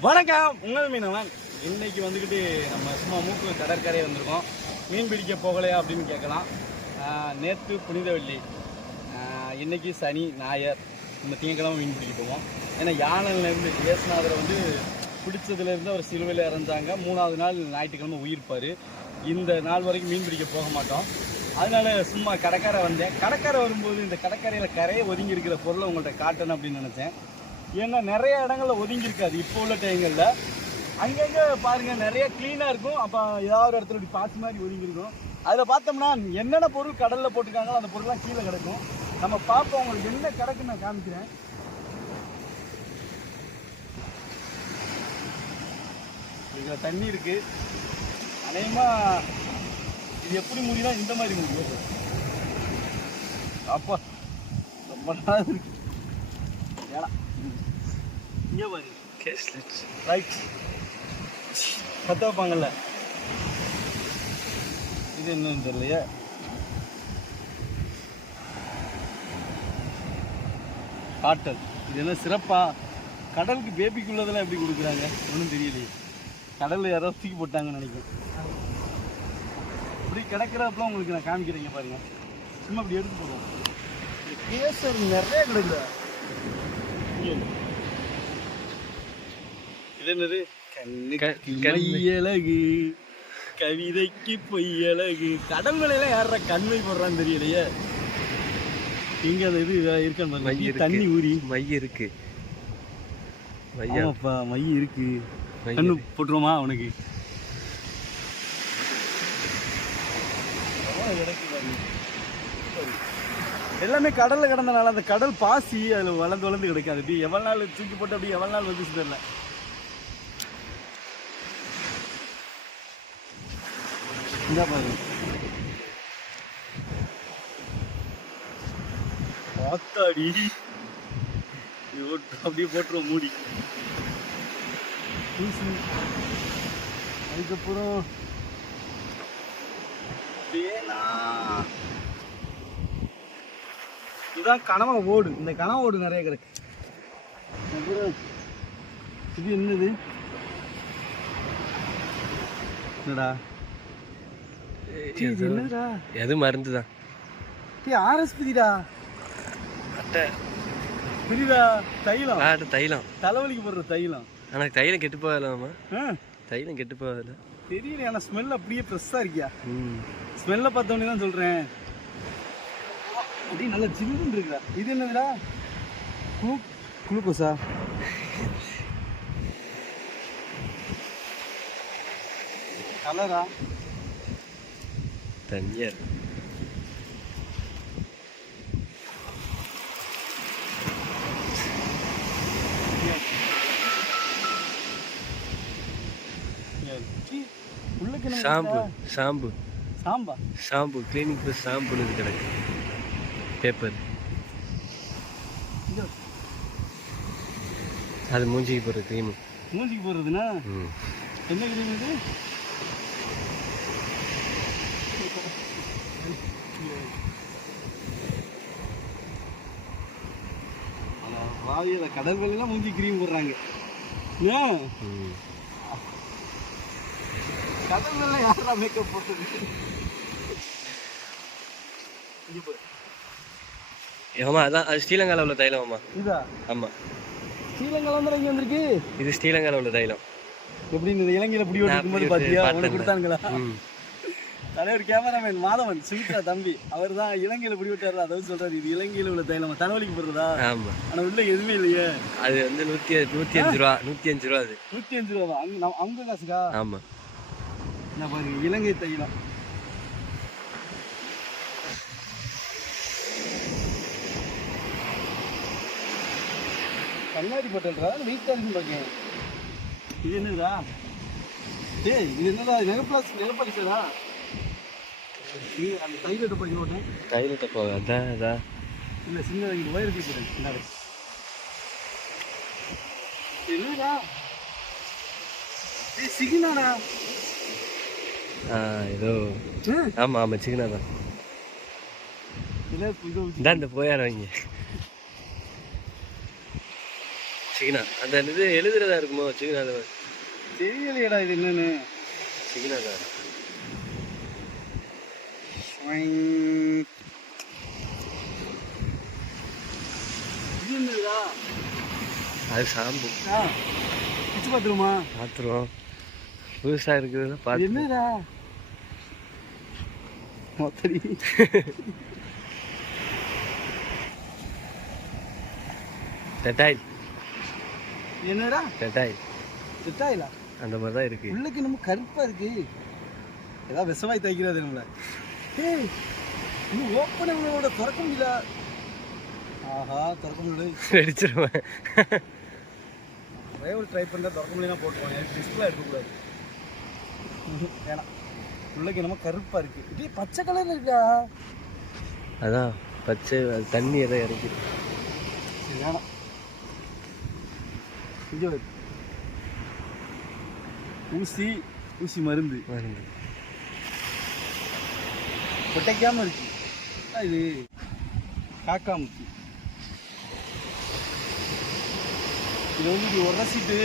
வணக்கம் உங்கள் மீனவன். இன்னைக்கு வந்துக்கிட்டு நம்ம சும்மா மூக்கு கடற்கரை வந்திருக்கோம். மீன் பிடிக்க போகலையா அப்படின்னு கேட்கலாம். நேற்று புனிதவெள்ளி. ஆஹ் இன்னைக்கு சனி ஞாயர் இந்த திங்கக்கிழமை மீன் பிடிக்க போவோம். ஏன்னா யானையிலேருந்து இயேசுநாதரை வந்து பிடிச்சதுலேருந்து அவர் சிலுவையில் இறந்தாங்க. மூணாவது நாள் ஞாயிற்றுக்கிழமை உயிர்ப்பார் இந்த நாள் வரைக்கும் மீன் பிடிக்க போக மாட்டோம். அதனால சும்மா கடற்கரை வந்தேன். கடற்கரை வரும்போது இந்த கடற்கரையில் கரையை ஒதுங்கி இருக்கிற பொருளை உங்கள்கிட்ட காட்டணும் அப்படின்னு நினச்சேன். ஏன்னா நிறைய இடங்களில் ஒதுங்கி இருக்காது இப்போ உள்ள டைங்களில். அங்கங்கே பாருங்கள் நிறைய க்ளீனாக இருக்கும். அப்போ ஏதாவது ஒரு இடத்துல இப்படி பாசி மாதிரி ஒதுங்கியிருக்கும். அதில் பார்த்தோம்னா என்னென்ன பொருள் கடலில் போட்டிருக்காங்களோ அந்த பொருள்லாம் கீழே கிடக்கும். நம்ம பார்ப்போம் உங்களுக்கு என்ன கிடக்குன்னு நான் காமிக்கிறேன். இதில் தண்ணி இருக்குது அநேகமாக இது எப்படி முடியுதா இந்த மாதிரி முடியும் அப்பா ரொம்ப நாள் இருக்கு. ஏன்னா பாரு ரைட் பற்ற வைப்பாங்கல்ல இது என்னன்னு தெரியலையே. காட்டல். இது என்ன சிறப்பா? கடலுக்கு பேபிக்குள்ளதெல்லாம் எப்படி கொடுக்குறாங்க? ஒன்றும் தெரியலையே. கடலில் யாரோ தூக்கி போட்டாங்கன்னு நினைக்கிறேன். இப்படி கிடக்கிறப்பலாம் உங்களுக்கு நான் காமிக்கிறீங்க பாருங்க. சும்மா இப்படி எடுத்து போடுவோம். கேசர் நிறைய கிடக்குதா. இது என்னது மையழகு கவிதைக்கு பொய்யழகு கடல் மேலாம் யார கண்மை போடுறான்னு தெரியலையே. இங்க அந்த இது இருக்கான்னு. தண்ணி ஊறி. மை இருக்கு. மையா. ஆமாப்பா மை இருக்கு. கண்ணு. போட்டுருவோமா அவனுக்கு. எல்லாமே கடல்ல கிடந்தனால அந்த கடல் பாசி அதுல வளர்ந்து வளர்ந்து கிடைக்காது. அப்படி எவ்வளவு நாள் தூக்கி போட்டு அப்படி எவ்வளவு நாள் வந்துச்சு தெரியல இந்த பாரு பார்த்தாடி. அப்படியே போட்டுருவோம் மூடி. தூசு. அதுக்கப்புறம் இதான் கனவா ஓடு. இந்த கனவா ஓடு நிறைய கிடக்கு அப்புறம் இது என்னது? என்னடா? எது மருந்து தான் டேய் ஆர்எஸ்பிடிடா அட்டை புரியுதா தைலம். ஆட்டு தைலம். தலைவலிக்கு போடுற தைலம். ஆனால் தைலம் கெட்டு போகலாமா ஆ. தைலம் கெட்டு போகல தெரியல ஆனால் ஸ்மெல் அப்படியே ஃப்ரெஷ்ஷாக இருக்கியா? ம். ஸ்மெல்லை பார்த்தோன்னே தான் சொல்கிறேன் அப்படியே நல்லா ஜில்லுன்னு இருக்குடா. இது என்னதுடா? குளு குளுக்கோஸா? கலரா தண்ணியா இருக்கு உள்ளுக்கு என்ன ஷாம்பு இருக்குடா? ஷாம்பு சாம்பா ஷாம்பு கிளீனிக் ப்ளஸ் ஷாம்புன்னு இது. கிடக்கு பேப்பர் அது மூஞ்சிக்கு போடுற க்ரீமு மூஞ்சிக்கு போடுறதுன்னா என்ன கிரீம் இது? வாவியில கடல் வெளியெல்லாம் மூஞ்சி கிரீம் போடுறாங்க. ஏன் கடல் வெளில யாரா மேக்கப் போட்டது. ஆமாம் அதான் அது ஸ்ரீலங்காவில் உள்ள தைலம் ஆமாம் இதா? ஆமாம் ஸ்ரீலங்கால இங்க வந்திருக்கு? இது ஸ்ரீலங்காவில் உள்ள தைலம். எப்படி இந்த இலங்கையில புடி ஓட்டுக்கும் போது பாத்தியா? கொடுத்தானுங்களா? தலைவர் கேமராமேன் மாதவன் சுமித்ரா தம்பி அவர் தான் இலங்கையில பிடி விட்டாரு அதாவது சொல்றாரு இது இலங்கையில உள்ள தைலம். தலைவலிக்கு போடுறதா? ஆமாம் ஆனா உள்ள எதுவுமே இல்லையே. அது வந்து நூற்றி நூற்றி அஞ்சு ரூபா நூற்றி அஞ்சு ரூபா அது. நூத்தி அஞ்சு ரூபா அங்க அங்க காசுக்கா? ஆமாம் நான் பாருங்க இலங்கை தைலம். கண்ணாடி பட்டல்றா? வீட்டா இருக்கு பாக்கேன். இது என்னதுடா? டேய் இது என்னடா நெகப்பிளாஸ் நெகப்பாலிசடா தைலத்தை பண்ணி ஓட்டேன் தைலத்தை போக அதான் அதான். இல்ல சின்ன வயிறு போட்டேன் பின்னாடி. என்னடா? சிகினாடா? ஏதோ. ஆமாம் ஆமாம் சிக்கனா தான். இதான் இந்த போயார வைங்க. சிக்னா. அந்த இது எழுதுறதா இருக்குமோ சிக்னா தெரியலையடா இது என்னன்னு. சிக்னா தான் அது சாம்பு. பார்த்துருமா பார்த்துருவோம்? புதுசா இருக்குதுல இது பார்த்து என்னடா? மொத்தடி. டெட்டாயில் என்னடா? டெட்டாயில் சிட்டாயிலா? அந்த மாதிரி தான் இருக்கு. உள்ளுக்கு நம்ம கருப்பா இருக்கு. ஏதாவது விஷமாய் தைக்கிறது நம்மள. ஏய் இன்னும் ஓப்பன் இவங்களோட திறக்க முடியல ஆஹா திறக்க முடியல வெடிச்சிருவேன் ஒரே ஒரு ட்ரை பண்ணா திறக்க முடியல போட்டுருவாங்க எனக்கு டிஸ்பிளே எடுக்கக்கூடாது ம்ஹும், வேணாம் உள்ளுக்கு என்னமோ கருப்பா இருக்கு இதே பச்சை கலர்ல இருக்கா அதான் பச்சை அது தண்ணி எதை இறக்கி சரி வேணாம் இங்கே வை. ஊசி ஊசி மருந்து மருந்து ஒட்டைக்காம இருக்கு. இது காக்கா முக்கி இது வந்து இப்படி உரசிட்டு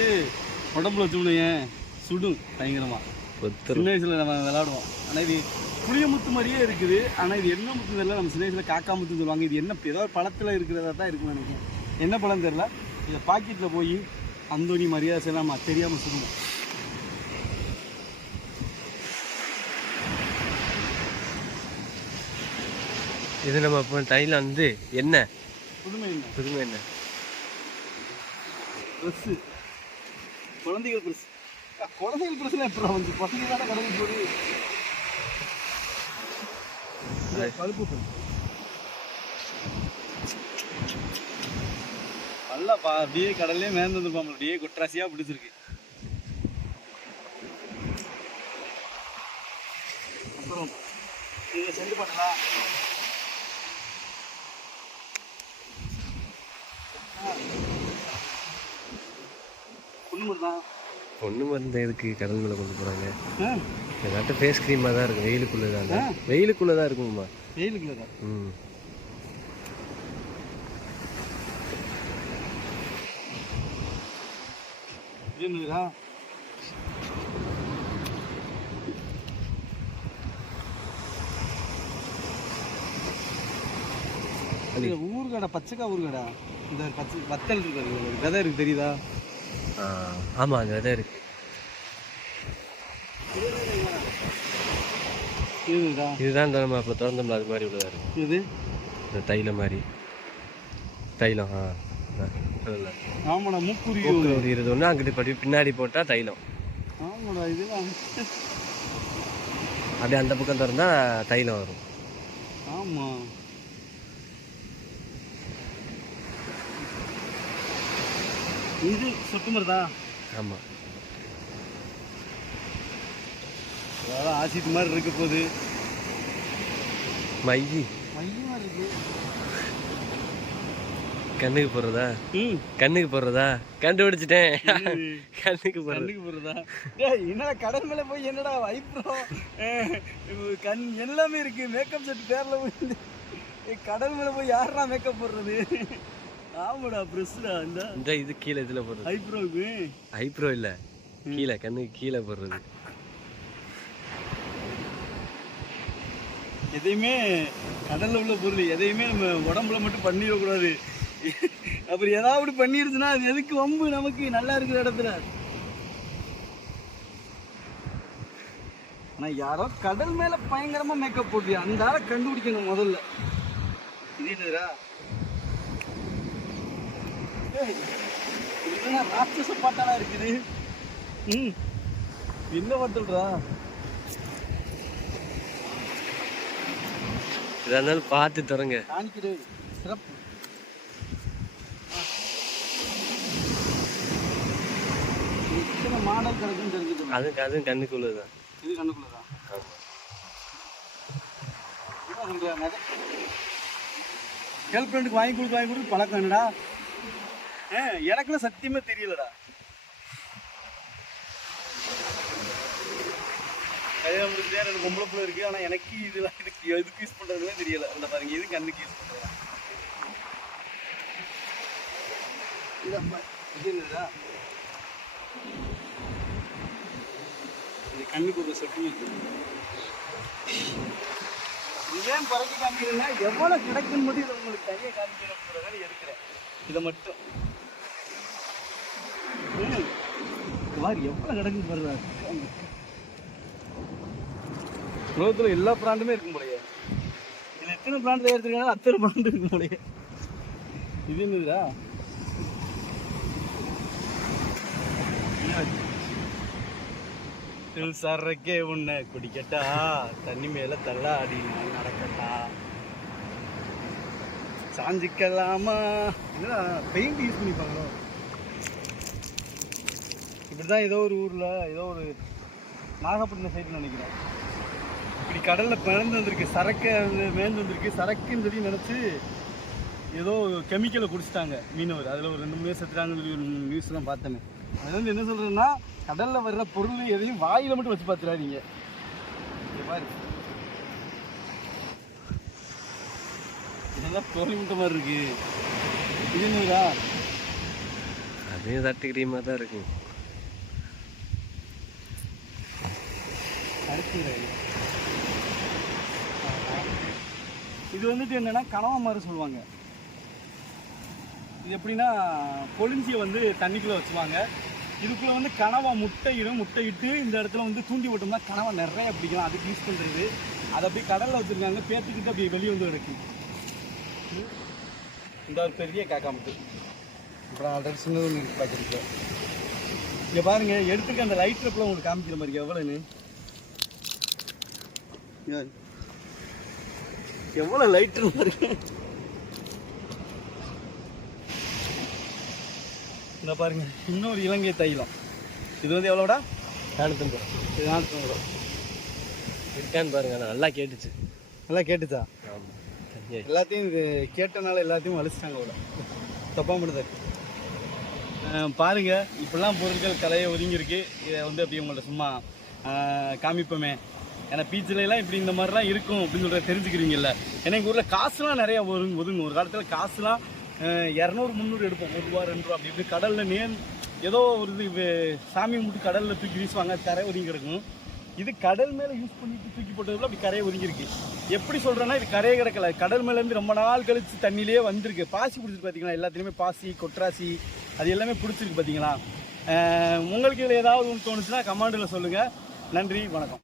உடம்புல வச்சோம்னு சுடும் பயங்கரமா. பொத்துரும். சின்ன வயசுல நம்ம விளையாடுவோம். ஆனால் இது புளிய முத்து மாதிரியே இருக்குது. ஆனால் இது என்ன முத்து தெரியல? நம்ம சின்ன வயசுல காக்கா முத்துன்னு சொல்லுவாங்க. இது என்ன ஏதாவது பழத்தில் இருக்கிறதா தான் இருக்குன்னு நினைக்கிறேன். என்ன பழம் தெரியல? இதை பாக்கெட்டில் போய் அந்தோனி மரியாதை செய்யலாமா தெரியாமல் சுடுவோம். இது நம்ம இப்போ டைல வந்து என்ன? புதுமை என்ன புதுமை என்ன ட்ரெஸ்ஸு. குழந்தைகள் ட்ரெஸ். குழந்தைகள் ட்ரெஸ்லாம் எப்படி வந்து பசங்க தானே போது இந்த பழுப்பு நல்லா பா அப்படியே கடல்லே மேந்து வந்துருப்பாங்க அப்படியே குட்ராசியாக பிடிச்சிருக்கு. அப்புறம் இதை சென்று பண்ணலாம் புண்ணு மருந்து எதுக்கு கடல் மேலே கொண்டு போகிறாங்க ஆ. ஏதாட்டும் ஃபேஸ் க்ரீமாக தான் இருக்கும் வெயிலுக்குள்ளே தான். வெயிலுக்குள்ளே தான் இருக்குங்கம்மா வெயிலுக்குள்ள தான். ம். ஊறுகாடா பச்சைக்கா ஊறுகாடா? இந்த பச்சை வத்தல் இருக்கு விதை இருக்கு தெரியுதா? ஆமாம் அந்த விதை இருக்கு. இதுடா இதுதான் இந்த நம்ம அப்போ திறந்தோம்ல அது மாதிரி உள்ளதா இருக்கும் இது? இந்த தைலம் மாதிரி. தைலம் ஆ. ஆமாடா மூக்குருவி மூக்குல ஒன்று உரியிறது ஒன்று அங்கிட்டு படி பின்னாடி போட்டால் தைலம். ஆமாடா இதெல்லாம் அப்படியே அந்த பக்கம் திறந்தா தைலம் வரும். ஆமா. இது சொட்டு மருதா? ஆமாம் அதாவது ஆசிட் மாதிரி இருக்க போகுது. மையி. மையமா இருக்கு. கண்ணுக்கு போடுறதா? கண்ணுக்கு போடுறதா? கண்டுபிடிச்சிட்டேன்? கண்ணுக்கு கண்ணுக்கு போடுறதா? என்னடா கடல் மேல போய் என்னடா வைப்ரோ கண் எல்லாமே இருக்கு. மேக்கப் செட் பேர்ல போய் ஏய், கடல் மேல போய் யாரா மேக்கப் போடுறது? ஆமாடா ப்ரெஸ்டா இந்த இந்த இது கீழே இதில் போடுறது. ஐப்ரோவுக்கு ஐப்ரோ இல்லை. கீழே கண்ணுக்கு கீழே போடுறது. எதையுமே கடல்ல உள்ள பொருள் எதையுமே நம்ம உடம்புல மட்டும் பண்ணிடக்கூடாது அப்புறம் ஏதாவது பண்ணிருச்சுன்னா அது எதுக்கு வம்பு? நமக்கு நல்லா இருக்கிற இடத்துல. ஆனா யாரோ கடல் மேல பயங்கரமா மேக்கப் போட்டு அந்த ஆளை கண்டுபிடிக்கணும் முதல்ல. இது என்னதுடா ஏய், இது என்ன ராட்சச பாட்டாளா இருக்குது? ம். என்ன இதாக இருந்தாலும் பார்த்து தொடங்க. காணிக்கிடு. சிறப்பு. இத்தனை மாடல் கிடைக்கும் தெரிஞ்சுக்கணும். அதுவும் கண்ணுக்கு உள்ளதுதான் இது கண்ணுக்குள்ளதான். கேர்ள் ஃப்ரெண்டுக்கு வாங்கி கொடுத்து வாங்கி கொடுத்து பழக்கம் என்னடா? எனக்குலாம் சத்தியமா தெரியலடா. கல்யாணம் முடிஞ்சே எனக்கு பொம்பளை பிள்ளை இருக்கு ஆனா எனக்கு இதெல்லாம் இதுக்கு எதுக்கு யூஸ் பண்றதுன்னு தெரியல. இந்த பாருங்க இது கண்ணுக்கு யூஸ் பண்றதா இது என்னடா கண்ணுக்கு ஒரு சொட்டு ஏன் பறக்க காமிக்கிறேன்னா எவ்வளோ கிடைக்கும் போது இதை உங்களுக்கு தனியாக காமிக்கிறேன் இருக்கிறேன் இதை மட்டும் ம். இங்க பாரு எவ்வளோ கிடக்குன்னு பாருங்க. உலகத்தில் எல்லா பிராண்டுமே இருக்கும் போலயே. இதில் எத்தனை பிராண்ட் தயாரிச்சிருக்காங்க அத்தனை பிராண்டு இருக்கும் போலயே. இது என்னதுடா? தில் சர்றக்கே உன்னை குடிக்கட்டா தண்ணி மேல தள்ளாடி நடக்கட்டா. சாஞ்சிக்கலாமா? என்னடா பெயிண்ட் யூஸ் பண்ணிப்பாங்களோ? இப்படி தான் ஏதோ ஒரு ஊரில் ஏதோ ஒரு நாகப்பட்டினம் சைடுன்னு நினைக்கிறேன். இப்படி கடலில் பிறந்து வந்திருக்கு சரக்கு மேந்து வந்திருக்கு. சரக்குன்னு சொல்லி நினச்சி ஏதோ கெமிக்கலை குடிச்சிட்டாங்க மீனவர். அதில் ஒரு ரெண்டு மூணு பேர் செத்துட்டாங்கன்னு சொல்லி ஒரு நியூஸ்லாம் பார்த்தேன். அது வந்து என்ன சொல்கிறேன்னா கடலில் வர்ற பொருள் எதையும் வாயில் மட்டும் வச்சு பார்த்துடாதீங்க. பாரு. இதெல்லாம் தோழி முட்டை மாதிரி இருக்குது இது என்னடா அதே தட்டுக்கிறிய மாதிரி தான் இருக்குது இது வந்துட்டு என்னன்னா கனவா மாதிரி சொல்லுவாங்க. இது எப்படின்னா கொளிஞ்சியை வந்து தண்ணிக்குள்ளே வச்சுவாங்க இதுக்குள்ளே வந்து கனவா முட்டையிடும் முட்டையிட்டு இந்த இடத்துல வந்து தூண்டி விட்டோம்னா கனவா நிறைய பிடிக்கலாம். அதுக்கு யூஸ் பண்ணுறது அதை அப்படியே கடலில் வச்சுருக்காங்க. பேத்துக்கிட்டு அப்படியே வெளியே வந்து கிடக்கு இந்த ஒரு பெரிய காக்கா முட்டு. அப்புறம் ஆல்ரெடி சின்னது ஒன்று பார்க்குறீங்க இங்கே பாருங்க எடுத்துக்க அந்த லைட் ட்ரிப்பில் உங்களுக்கு காமிக்கிற மாதிரி எவ்வளோன்னு எவ்வளோ லைட் பாருங்க. இந்த பாருங்க இன்னொரு இலங்கை தைலம். இது வந்து எவ்வளோடா நானூற்றம்பது இது நானூற்றி ரூபா. இருக்கான்னு பாருங்க நல்லா கேட்டுச்சு. நல்லா கேட்டுச்சா? எல்லாத்தையும் இது கேட்டனால எல்லாத்தையும் அழிச்சிட்டாங்க அவ்வளோ தப்பாக முடியாது பாருங்க இப்படிலாம் பொருட்கள் கலையை ஒதுங்கியிருக்கு. இதை வந்து அப்படி உங்கள்ட்ட சும்மா காமிப்போமே. ஏன்னா பீச்சிலலாம் இப்படி இந்த மாதிரிலாம் இருக்கும் அப்படின்னு சொல்கிற தெரிஞ்சுக்கிறீங்கல்ல. ஏன்னா எங்கள் ஊரில் காசுலாம் நிறையா ஒதுங்க ஒரு காலத்தில் காசுலாம் இரநூறு முந்நூறு எடுப்போம். ஒரு ரூபா ரெண்டு ரூபா. அப்படி இப்படி கடலில் நேர் ஏதோ ஒரு இது சாமி கும்பிட்டு கடலில் தூக்கி வீசுவாங்க. கரை ஒதுங்கி கிடக்கும். இது கடல் மேலே யூஸ் பண்ணிட்டு தூக்கி போட்டதுல அப்படி கரையை ஒதுங்கியிருக்கு. எப்படி சொல்கிறேன்னா இது கரையை கிடக்கல. கடல் மேலேருந்து ரொம்ப நாள் கழித்து தண்ணியிலே வந்திருக்கு. பாசி பிடிச்சிருக்கு பார்த்தீங்களா எல்லாத்துலேயுமே பாசி கொட்ராசி அது எல்லாமே பிடிச்சிருக்கு பார்த்தீங்களா உங்களுக்கு இதில் ஏதாவது ஒன்று தோணுச்சுன்னா கமாண்டில் சொல்லுங்கள் நன்றி வணக்கம்.